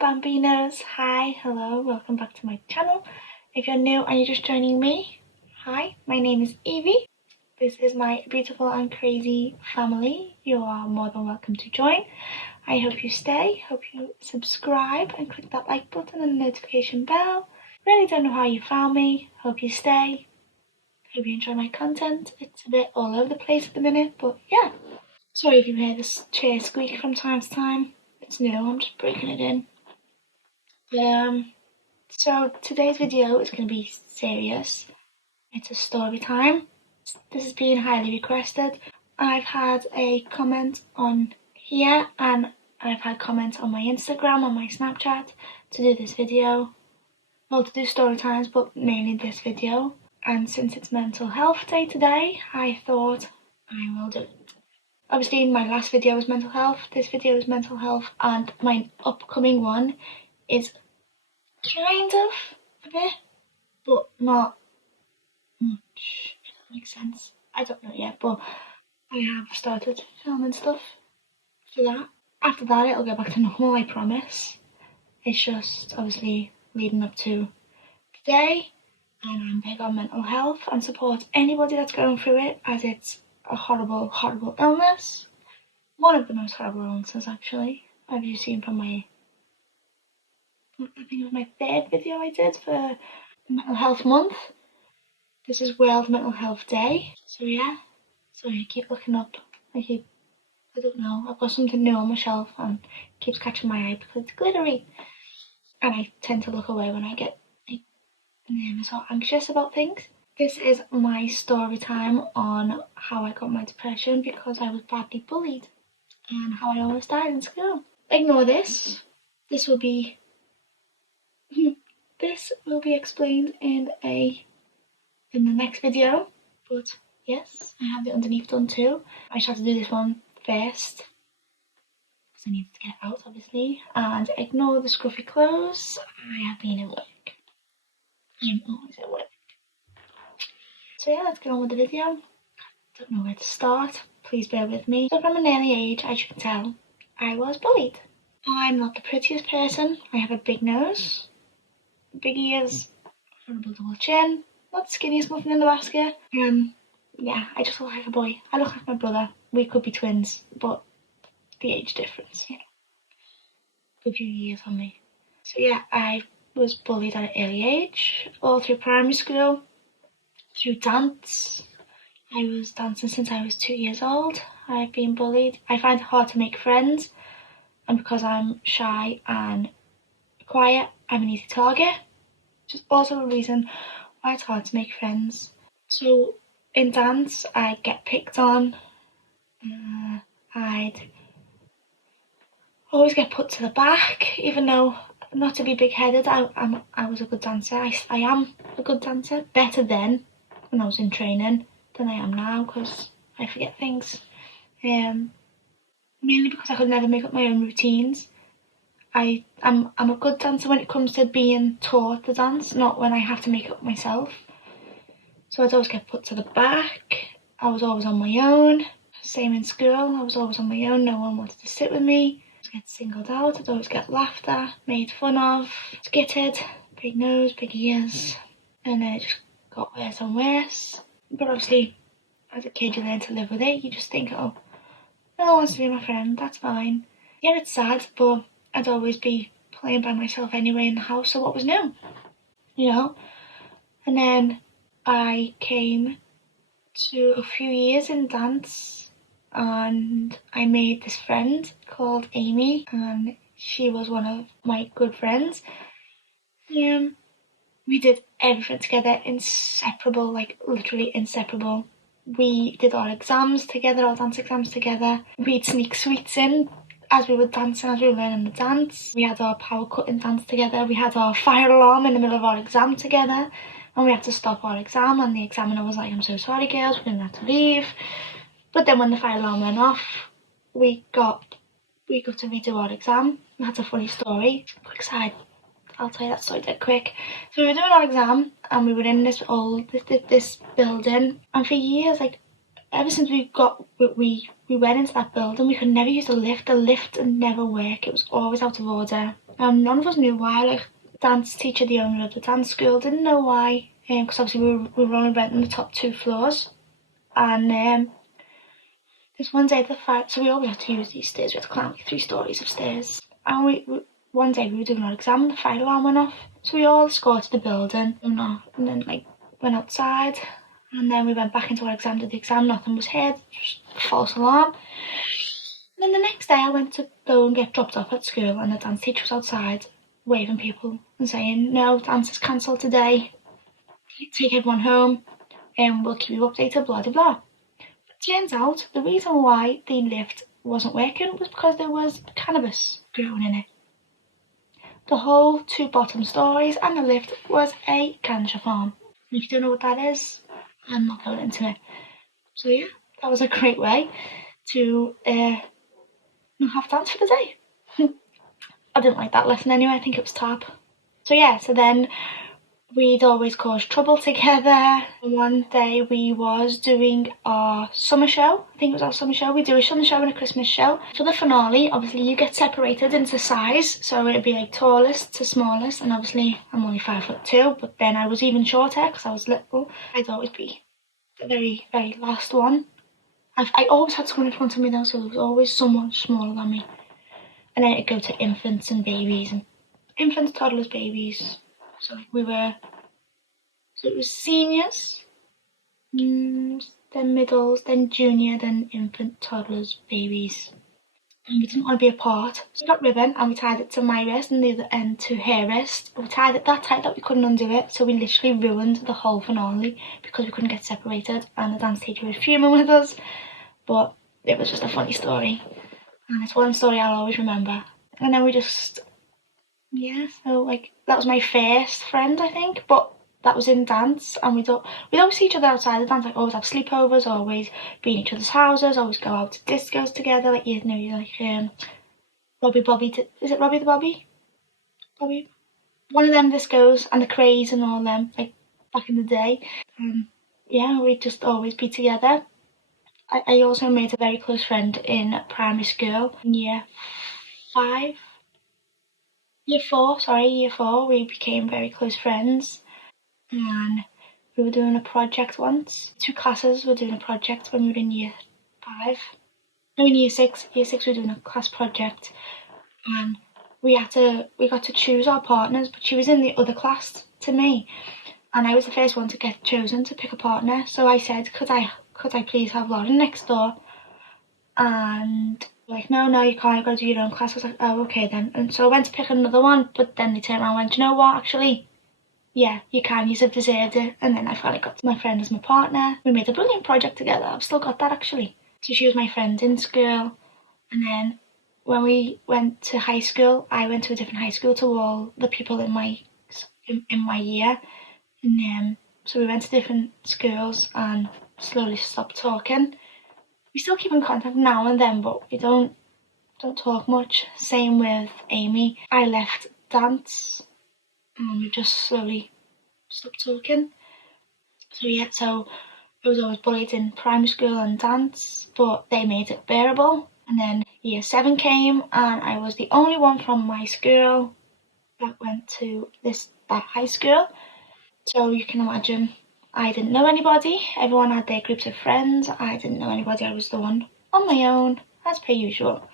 Bambinos, hi, hello, welcome back to my channel. If you're new and you're just joining me, hi, my name is Evie. This is my beautiful and crazy family. You are more than welcome to join. I hope you stay, hope you subscribe and click that like button and the notification bell. Really don't know how you found me, hope you stay, hope you enjoy my content. It's a bit all over the place at the minute, but yeah. Sorry if you hear this chair squeak from time to time. It's new, I'm just breaking it in. So today's video is going to be serious. It's a story time. This has been highly requested. I've had a comment on here and I've had comments on my Instagram, on my Snapchat to do this video. Well, to do story times, but mainly this video. And since it's Mental Health Day today, I thought I will do it. Obviously my last video was mental health, this video is mental health, and my upcoming one is kind of a bit, but not much, if that makes sense. I don't know yet, but I have started filming stuff for that. After that it'll go back to normal, I promise. It's just obviously leading up to today, and I'm big on mental health and support anybody that's going through it, as it's a horrible, horrible illness. One of the most horrible illnesses, actually. Have you seen from my, I think it was my third video I did for Mental Health Month. This is World Mental Health Day. So yeah, sorry, I keep looking up. I don't know, I've got something new on my shelf and it keeps catching my eye because it's glittery. And I tend to look away when I get like nervous or anxious about things. This is my story time on how I got my depression because I was badly bullied and how I almost died in school. Ignore this. This will be explained in the next video. But yes, I have the underneath done too. I just have to do this one first because I need to get out, obviously. And ignore the scruffy clothes. I have been at work. I'm always at work. So yeah, let's get on with the video. Don't know where to start. Please bear with me. So from an early age, as you can tell, I was bullied. I'm not the prettiest person. I have a big nose, big ears, horrible double chin, not the skinniest muffin in the basket. Yeah, I just look like a boy. I look like my brother. We could be twins, but the age difference, you know, a few years on me. So yeah, I was bullied at an early age, all through primary school, through dance. I was dancing since I was 2 years old. I've been bullied. I find it hard to make friends, and because I'm shy and quiet, I'm an easy target. Which is also a reason why it's hard to make friends. So in dance, I'd get picked on. I'd always get put to the back, even though, not to be big-headed, I was a good dancer. I am a good dancer, better then when I was in training than I am now because I forget things. Mainly because I could never make up my own routines. I'm a good dancer when it comes to being taught the dance, not when I have to make it up myself. So I'd always get put to the back. I was always on my own. Same in school, I was always on my own. No one wanted to sit with me. I'd get singled out, I'd always get laughed at, made fun of, skitted, big nose, big ears, and then it just got worse and worse. But obviously, as a kid you learn to live with it. You just think, oh, no one wants to be my friend, that's fine. Yeah, it's sad, but I'd always be playing by myself anyway in the house, so what was new? You know? And then I came to a few years in dance and I made this friend called Amy, and she was one of my good friends. We did everything together, inseparable, like literally inseparable. We did our exams together, our dance exams together. We'd sneak sweets in as we were dancing, as we were learning the dance. We had our power cutting dance together. We had our fire alarm in the middle of our exam together. And we had to stop our exam and the examiner was like, I'm so sorry girls, we're gonna have to leave. But then when the fire alarm went off, we got to redo our exam. That's a funny story. Quick side, I'll tell you that story dead quick. So we were doing our exam and we were in this building, and for years, like ever since we went into that building, we could never use the lift. The lift would never work. It was always out of order. None of us knew why. Like, dance teacher, the owner of the dance school, didn't know why, because obviously we were only renting the top 2 floors. And this one day, so we always had to use these stairs. We had to climb like 3 stories of stairs. And one day we were doing our exam and the fire alarm went off. So we all escorted the building and then like went outside. And then we went back into our exam, did the exam, nothing was heard, just a false alarm. And then the next day I went to go and get dropped off at school and the dance teacher was outside waving people and saying, no, dance is cancelled today, take everyone home and we'll keep you updated, blah blah blah. Turns out the reason why the lift wasn't working was because there was cannabis growing in it. The whole 2 bottom stories and the lift was a ganja farm. If you don't know what that is, I'm not going into it. So yeah, that was a great way to not have dance for the day. I didn't like that lesson anyway, I think it was top. So yeah, so then we'd always cause trouble together. One day we was doing our summer show. I think it was our summer show. We do a summer show and a Christmas show. For the finale, obviously you get separated into size. So it'd be like tallest to smallest. And obviously I'm only 5'2", but then I was even shorter because I was little. I'd always be the very, very last one. I always had someone in front of me though, so there was always someone smaller than me. And then it'd go to infants and babies, and infants, toddlers, babies. So it was seniors, then middles, then junior, then infant, toddlers, babies. And we didn't want to be apart. So we got ribbon and we tied it to my wrist and the other end to her wrist. We tied it that tight that we couldn't undo it, so we literally ruined the whole finale because we couldn't get separated and the dance teacher was fuming with us. But it was just a funny story. And it's one story I'll always remember. And then we just, yeah, so like that was my first friend, I think, but that was in dance. And we'd always see each other outside the dance, like always have sleepovers, always be in each other's houses, always go out to discos together, like, you know, you're like Robbie Bobby, is it Robbie the Bobby? Bobby? One of them discos and the Craze and all them, like back in the day. Yeah, we'd just always be together. I also made a very close friend in primary school. In year 5, year 4, we became very close friends. And we were doing a project once. 2 classes were doing a project when we were in year 5. No, in year 6. Year 6 we were doing a class project. And we got to choose our partners, but she was in the other class to me. And I was the first one to get chosen to pick a partner. So I said, could I please have Lauren next door? And like, no, you can't, you've got to do your own class. I was like, oh, okay then. And so I went to pick another one, but then they turned around and went, you know what, actually, yeah, you can, you've deserved it. And then I finally got my friend as my partner. We made a brilliant project together. I've still got that actually. So she was my friend in school. And then when we went to high school, I went to a different high school to all the people in my year. And so we went to different schools and slowly stopped talking. We still keep in contact now and then, but we don't talk much. Same with Amy. I left dance and we just slowly stopped talking. So yeah, so I was always bullied in primary school and dance, but they made it bearable. And then year 7 came and I was the only one from my school that went to that high school. So you can imagine, I didn't know anybody. Everyone had their groups of friends. I didn't know anybody. I was the one on my own, as per usual.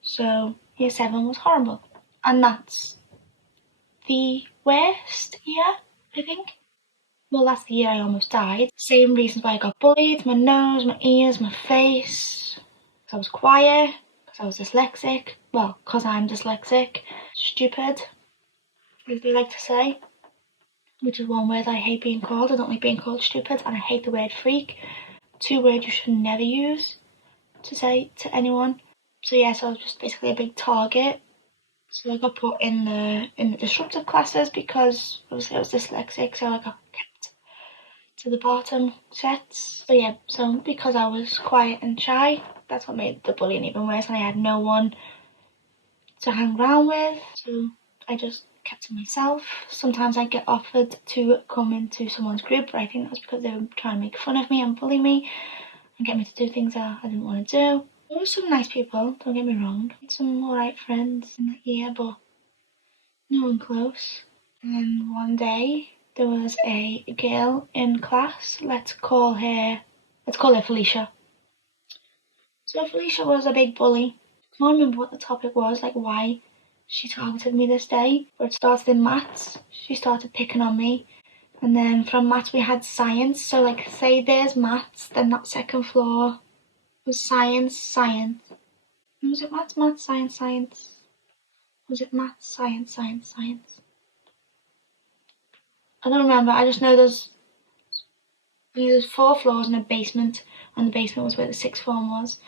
So year 7 was horrible. And that's the worst year, I think. Well, that's the year I almost died. Same reasons why I got bullied. My nose, my ears, my face. Because I was quiet. Because I was dyslexic. Well, because I'm dyslexic. Stupid, as they like to say. Which is one word I hate being called. I don't like being called stupid. And I hate the word freak. 2 words you should never use to say to anyone. So yeah, so I was just basically a big target. So I got put in the disruptive classes because obviously I was dyslexic, so I got kept to the bottom sets. So yeah, so because I was quiet and shy, that's what made the bullying even worse, and I had no one to hang around with, so I just kept to myself. Sometimes I'd get offered to come into someone's group, but I think that's because they were trying to make fun of me and bully me and get me to do things that I didn't want to do. There were some nice people, don't get me wrong. Some alright friends in that year, but no one close. And one day there was a girl in class, let's call her Felicia. So Felicia was a big bully. I can't remember what the topic was, like why she targeted me this day, but it started in maths. She started picking on me. And then from maths we had science. So like say there's maths, then that second floor was science. Was it maths, science? Was it maths, science? I don't remember. I just know there's 4 floors and a basement, and the basement was where the sixth form was.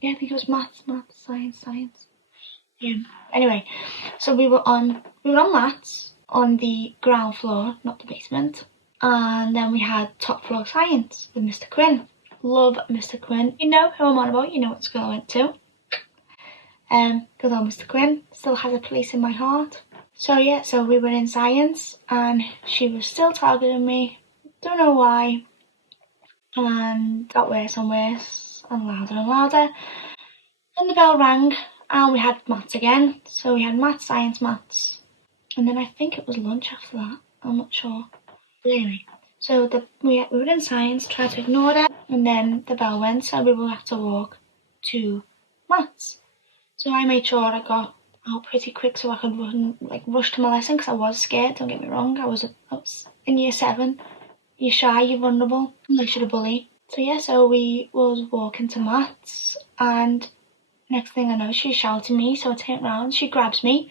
Yeah, I think it was maths, science. Yeah. Anyway, so we were on maths on the ground floor, not the basement. And then we had top floor science with Mr. Quinn. Love Mr. Quinn. You know who I'm on about, you know what school I went to. Good old Mr. Quinn still has a place in my heart. So yeah, so we were in science and she was still targeting me. Don't know why. And got worse and worse and louder. Then the bell rang and we had maths again. So we had maths, science. And then I think it was lunch after that. I'm not sure. But anyway, so we were in science, tried to ignore it, and then the bell went, so we will have to walk to maths. So I made sure I got out pretty quick so I could rush to my lesson because I was scared, don't get me wrong. I was in year 7. You're shy, you're vulnerable, unless you're a bully. So yeah, so we was walking to maths, and next thing I know, she's shouting me, so I turn around, she grabs me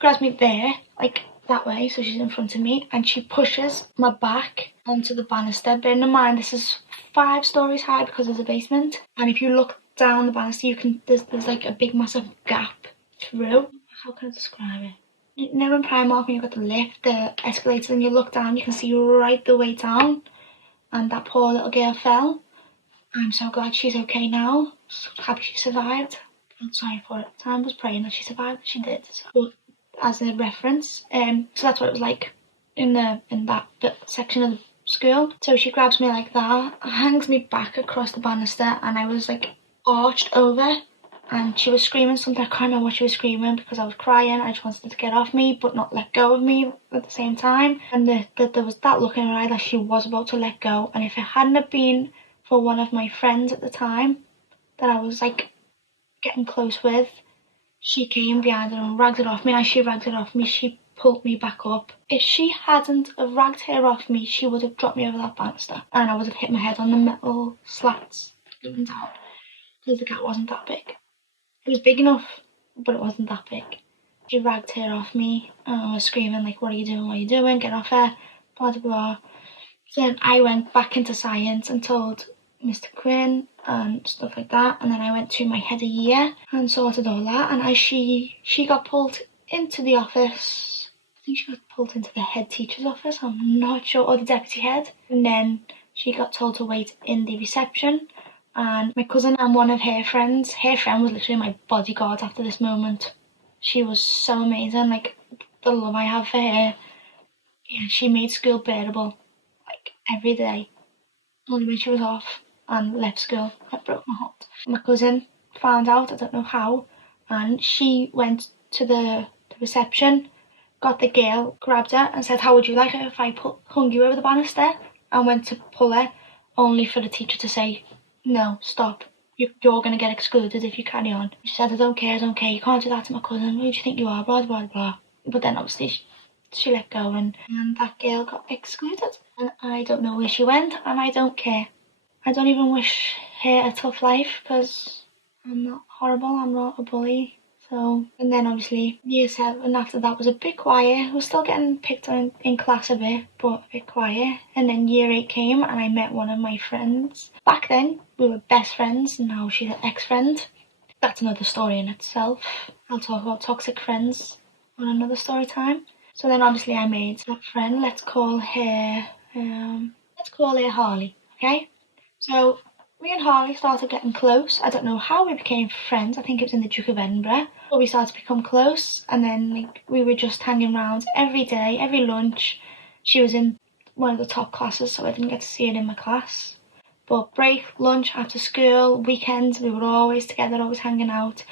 there, like that way, so she's in front of me, and she pushes my back onto the banister. Bearing in mind, this is 5 stories high because there's a basement, and if you look down the banister, there's like a big massive gap through. How can I describe it? You know in Primark when you've got the lift, the escalator, and you look down, you can see right the way down, and that poor little girl fell. I'm so glad she's okay now. So happy she survived. I'm sorry for it. Time was praying that she survived, she did. So, as a reference, so that's what it was like in that section of the school. So she grabs me like that, hangs me back across the banister, and I was like arched over, and she was screaming something. I can't remember what she was screaming because I was crying. I just wanted her to get off me but not let go of me at the same time, and there was that look in her eye that she was about to let go. And if it hadn't have been for one of my friends at the time that I was like getting close with, she came behind her and ragged it off me. As she ragged it off me, she pulled me back up. If she hadn't have ragged her off me, she would have dropped me over that banister and I would have hit my head on the metal slats going down, because the gap wasn't that big. It was big enough, but it wasn't that big. She ragged her off me and I was screaming like, what are you doing, get off her, blah blah blah. So then I went back into science and told Mr. Quinn and stuff like that, and then I went to my head of year and sorted all that. And as she got pulled into the office, I think she got pulled into the head teacher's office, I'm not sure, or the deputy head, and then she got told to wait in the reception. And my cousin and one of her friend was literally my bodyguard after this moment. She was so amazing, like the love I have for her. Yeah, she made school bearable, like every day. Only when she was off and left school, that broke my heart. My cousin found out, I don't know how, and she went to the reception, got the girl, grabbed her and said, how would you like it if I hung you over the banister? And went to pull her, only for the teacher to say, no, stop. You're going to get excluded if you carry on. She said, I don't care, you can't do that to my cousin, who do you think you are, blah, blah, blah. But then obviously she let go, and that girl got excluded. And I don't know where she went, and I don't care. I don't even wish her a tough life, because I'm not horrible, I'm not a bully. So, and then obviously year 7 after that was a bit quiet. I was still getting picked on in class a bit, but a bit quiet. And then year 8 came and I met one of my friends. Back then we were best friends, now she's an ex-friend. That's another story in itself. I'll talk about toxic friends on another story time. So then obviously I made that friend, let's call her Harley, okay? So me and Harley started getting close. I don't know how we became friends. I think it was in the Duke of Edinburgh. But we started to become close, and then like we were just hanging around every day, every lunch. She was in one of the top classes, so I didn't get to see her in my class. But break, lunch, after school, weekends, we were always together, always hanging out.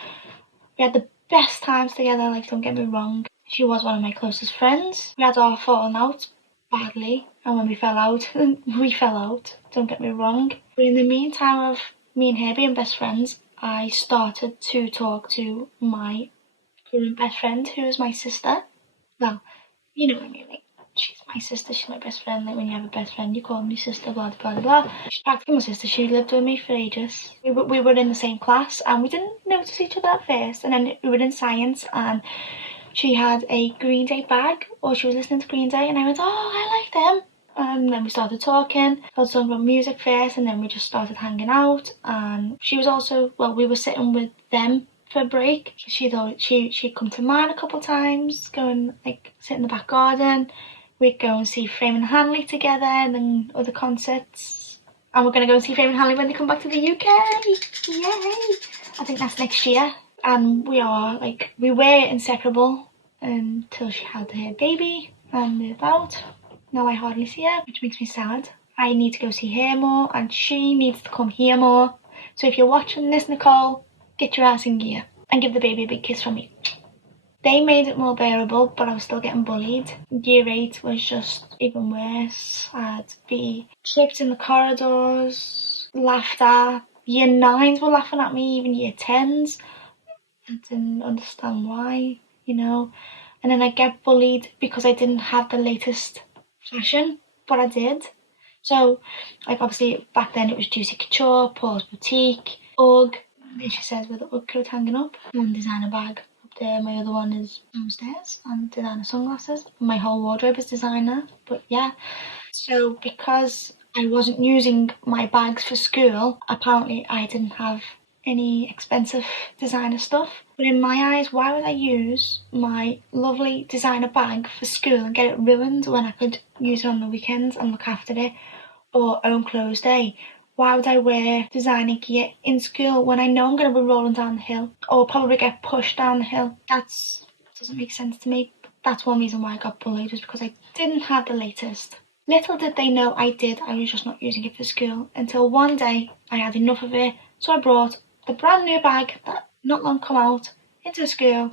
We had the best times together, like don't get me wrong. She was one of my closest friends. We had our falling out badly, and when we fell out, we fell out, don't get me wrong. But in the meantime of me and her being best friends, I started to talk to my current best friend, who is my sister. Well, you know what I mean, like, she's my sister, she's my best friend. Like, when you have a best friend, you call them your sister, blah, blah, blah, blah. She's practically my sister. She lived with me for ages. We were in the same class, and we didn't notice each other at first. And then we were in science, and she had a Green Day bag, or she was listening to Green Day, and I went, oh, I like them. And then we started talking. I was talking about music first, and then we just started hanging out. And she was also, well, we were sitting with them for a break. She'd come to mine a couple of times, go and like sit in the back garden. We'd go and see Frame and Hanley together, and then other concerts. And we're going to go and see Frame and Hanley when they come back to the UK. Yay! I think that's next year. And we were inseparable until she had her baby and moved out. Now I hardly see her, which makes me sad. I need to go see her more, and she needs to come here more. So if you're watching this, Nicole, get your ass in gear and give the baby a big kiss from me. They made it more bearable, but I was still getting bullied. Year 8 was just even worse. I'd be tripped in the corridors, laughed at. Year 9s were laughing at me, even year 10s. I didn't understand why, you know. And then I'd get bullied because I didn't have the latest fashion, but I did. So, like, obviously back then it was Juicy Couture, Paul's Boutique, UGG. There she says with the UGG coat hanging up. One designer bag up there, my other one is downstairs, and designer sunglasses. My whole wardrobe is designer, but yeah. So because I wasn't using my bags for school, apparently I didn't have any expensive designer stuff. But in my eyes, why would I use my lovely designer bag for school and get it ruined when I could use it on the weekends and look after it, or own clothes day? Why would I wear designer gear in school when I know I'm going to be rolling down the hill, or probably get pushed down the hill? That doesn't make sense to me. That's one reason why I got bullied, was because I didn't have the latest. Little did they know I did. I was just not using it for school, until one day I had enough of it, so I brought the brand new bag that not long come out into school.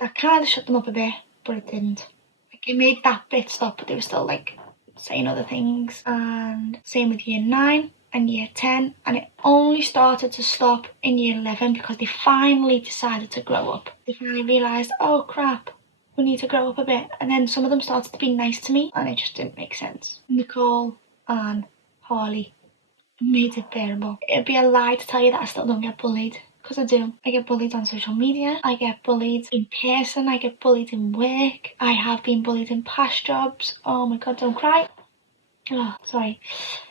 That kind of shut them up a bit, but it didn't. Like, it made that bit stop, but they were still like saying other things. And same with year 9 and year 10, and it only started to stop in year 11 because they finally decided to grow up. They finally realised, oh crap, we need to grow up a bit. And then some of them started to be nice to me, and it just didn't make sense. Nicole and Harley made it bearable. It'd be a lie to tell you that I still don't get bullied, because I do. I get bullied on social media, I get bullied in person, I get bullied in work, I have been bullied in past jobs. Oh my god, don't cry. Oh, sorry.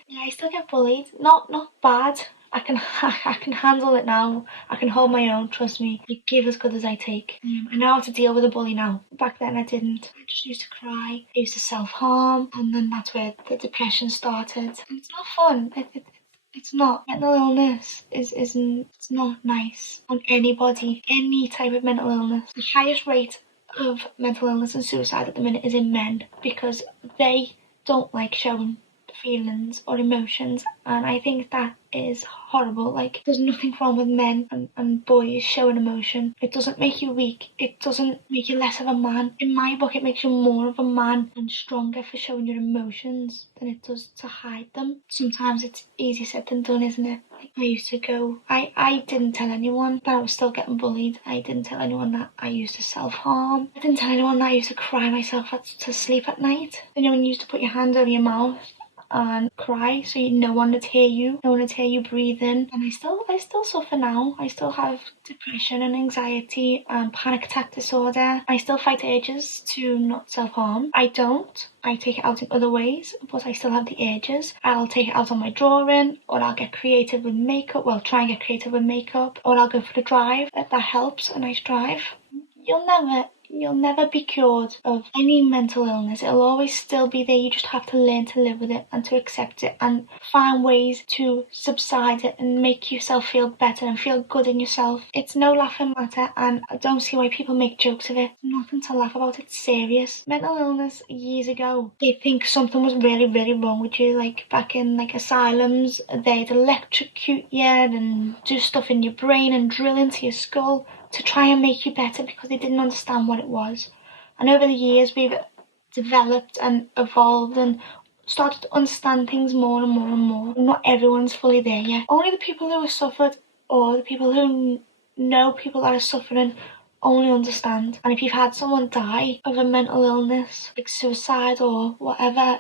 Yeah, I still get bullied. Not bad. I can handle it now. I can hold my own, trust me. I give as good as I take. I know how to deal with a bully now. Back then I didn't. I just used to cry. I used to self-harm, and then that's where the depression started. And it's not fun. It's not. Mental illness it's not nice on anybody. Any type of mental illness. The highest rate of mental illness and suicide at the minute is in men, because they don't like showing feelings or emotions, and I think that is horrible. Like, there's nothing wrong with men and boys showing emotion. It doesn't make you weak, it doesn't make you less of a man. In my book, it makes you more of a man and stronger for showing your emotions than it does to hide them. Sometimes it's easier said than done, isn't it? Like, I used to go, I didn't tell anyone that I was still getting bullied. I didn't tell anyone that I used to self-harm. I didn't tell anyone that I used to cry myself to sleep at night. You know, when you used to put your hand over your mouth and cry so no one would hear you, no one would hear you breathing. And I still suffer now. I still have depression and anxiety and panic attack disorder. I still fight urges to not self-harm. I don't. I take it out in other ways, but I still have the urges. I'll take it out on my drawing, or I'll get creative with makeup. Well, try and get creative with makeup, or I'll go for the drive. That helps, a nice drive. You'll never be cured of any mental illness. It'll always still be there. You just have to learn to live with it and to accept it and find ways to subside it and make yourself feel better and feel good in yourself. It's no laughing matter, and I don't see why people make jokes of it. Nothing to laugh about. It's serious. Mental illness years ago, they think something was really, really wrong with you. Like back in like asylums, they'd electrocute you and do stuff in your brain and drill into your skull to try and make you better, because they didn't understand what it was. And over the years we've developed and evolved and started to understand things more and more and more. Not everyone's fully there yet. Only the people who have suffered, or the people who know people that are suffering, only understand. And if you've had someone die of a mental illness, like suicide or whatever,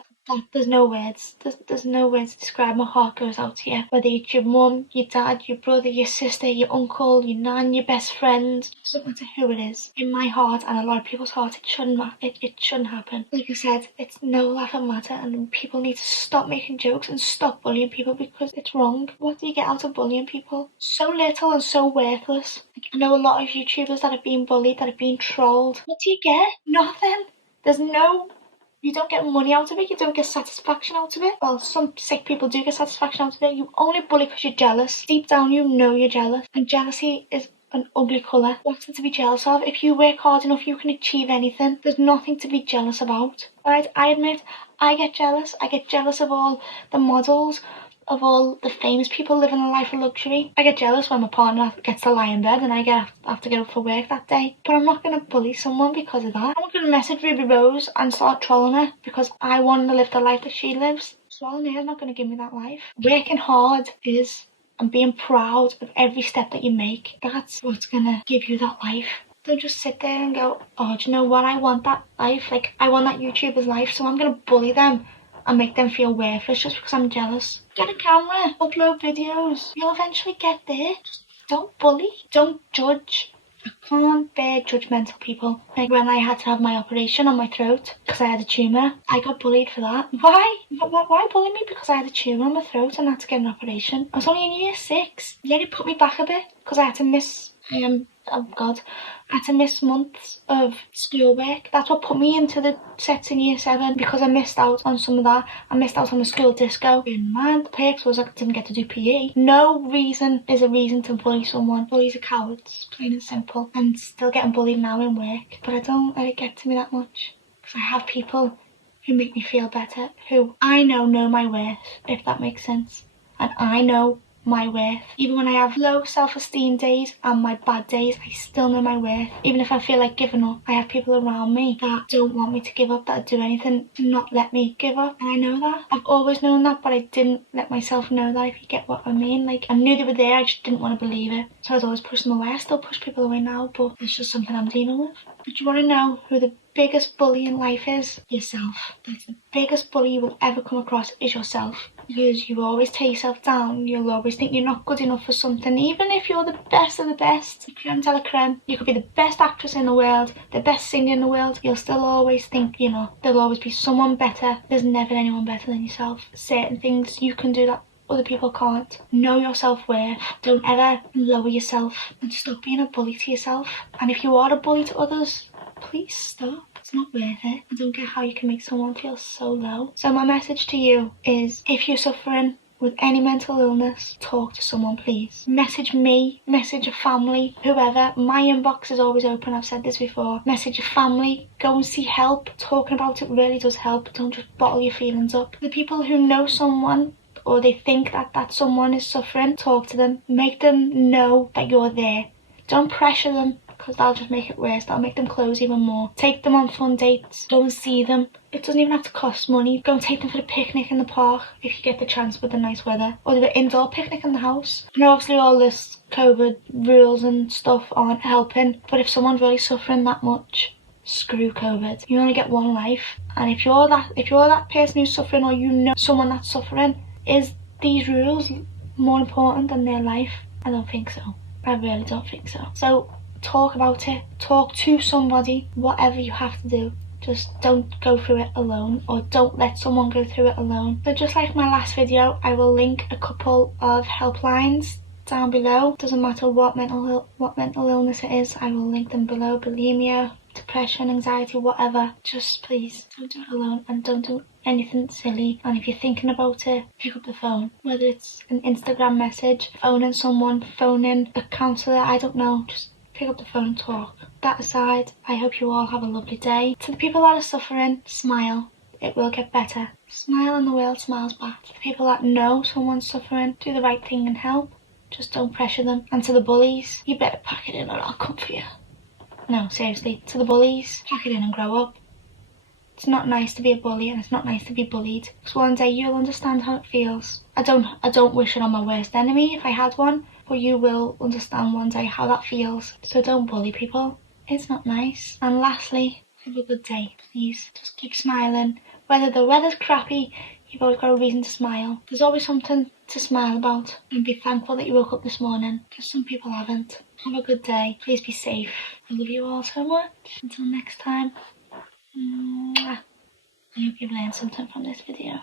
there's no words. There's no words to describe. My heart goes out to you. Whether it's your mum, your dad, your brother, your sister, your uncle, your nan, your best friend, it doesn't matter who it is. In my heart and a lot of people's hearts, it shouldn't happen. Like I said, it's no laughing matter, and people need to stop making jokes and stop bullying people because it's wrong. What do you get out of bullying people? So little and so worthless. Like, I know a lot of YouTubers that have been bullied, that have been trolled. What do you get? Nothing. You don't get money out of it, you don't get satisfaction out of it. Well, some sick people do get satisfaction out of it. You only bully because you're jealous. Deep down you know you're jealous. And jealousy is an ugly colour. What's there to be jealous of? If you work hard enough, you can achieve anything. There's nothing to be jealous about. Right? I admit, I get jealous. I get jealous of all the models, of all the famous people living a life of luxury. I get jealous when my partner gets to lie in bed and I have to get up for work that day. But I'm not going to bully someone because of that. I'm not going to message Ruby Rose and start trolling her because I want to live the life that she lives. Trolling her is not going to give me that life. Working hard is, and being proud of every step that you make, that's what's going to give you that life. Don't just sit there and go, oh, do you know what? I want that life. Like, I want that YouTuber's life, so I'm going to bully them and make them feel worthless just because I'm jealous. Get a camera, upload videos. You'll eventually get there. Just don't bully, don't judge. I can't bear judgmental people. Like when I had to have my operation on my throat because I had a tumour, I got bullied for that. Why? Why bully me because I had a tumour on my throat and I had to get an operation? I was only in year 6. Yeah, it put me back a bit because I had to miss I had to miss months of schoolwork. That's what put me into the sets in year 7 because I missed out on some of that. I missed out on the school disco. In mind, the perks was I didn't get to do PE. No reason is a reason to bully someone. Bullies are cowards, plain and simple. I'm still getting bullied now in work, but I don't let it get to me that much because I have people who make me feel better, who I know my worth, if that makes sense. And I know my worth. Even when I have low self-esteem days and my bad days, I still know my worth. Even if I feel like giving up, I have people around me that don't want me to give up, that do anything to not let me give up. And I know that. I've always known that, but I didn't let myself know that, if you get what I mean. Like, I knew they were there, I just didn't want to believe it. So I'd always push them away. I still push people away now, but it's just something I'm dealing with. But you want to know who the biggest bully in life is? Yourself. That's the biggest bully you will ever come across, is yourself. Because you always take yourself down. You'll always think you're not good enough for something, even if you're the best of the best, the creme de la creme. You could be the best actress in the world, the best singer in the world. You'll still always think, there'll always be someone better. There's never anyone better than yourself. Certain things you can do that other people can't. Know your self-worth. Don't ever lower yourself, and stop being a bully to yourself. And if you are a bully to others, please stop. It's not worth it. I don't get how you can make someone feel so low. So my message to you is, if you're suffering with any mental illness, talk to someone, please. Message me, message a family, whoever. My inbox is always open, I've said this before. Message your family, go and see help. Talking about it really does help. Don't just bottle your feelings up. The people who know someone, or they think that someone is suffering, talk to them. Make them know that you're there. Don't pressure them, because that'll just make it worse. That'll make them close even more. Take them on fun dates. Go and see them. It doesn't even have to cost money. Go and take them for a picnic in the park if you get the chance with the nice weather. Or do an indoor picnic in the house. And obviously all this COVID rules and stuff aren't helping. But if someone's really suffering that much, screw COVID. You only get one life. And if you're that person who's suffering, or you know someone that's suffering, is these rules more important than their life? I don't think so. I really don't think so. So talk about it. Talk to somebody. Whatever you have to do. Just don't go through it alone, or don't let someone go through it alone. So just like my last video, I will link a couple of helplines down below. Doesn't matter what mental illness it is, I will link them below. Bulimia, depression, anxiety, whatever. Just please don't do it alone, and don't do anything silly. And if you're thinking about it, pick up the phone. Whether it's an Instagram message, phoning someone, phoning a counsellor, I don't know. Just pick up the phone and talk. That aside, I hope you all have a lovely day. To the people that are suffering, smile. It will get better. Smile and the world smiles back. To the people that know someone's suffering, do the right thing and help. Just don't pressure them. And to the bullies, you better pack it in or I'll come for you. No, seriously, to the bullies, pack it in and grow up. It's not nice to be a bully, and it's not nice to be bullied. Because one day you'll understand how it feels. I don't wish it on my worst enemy if I had one, but you will understand one day how that feels. So don't bully people. It's not nice. And lastly, have a good day, please. Just keep smiling. Whether the weather's crappy, you've always got a reason to smile. There's always something to smile about, and be thankful that you woke up this morning, because some people haven't. Have a good day. Please be safe. I love you all so much. Until next time. Mwah. I hope you've learned something from this video.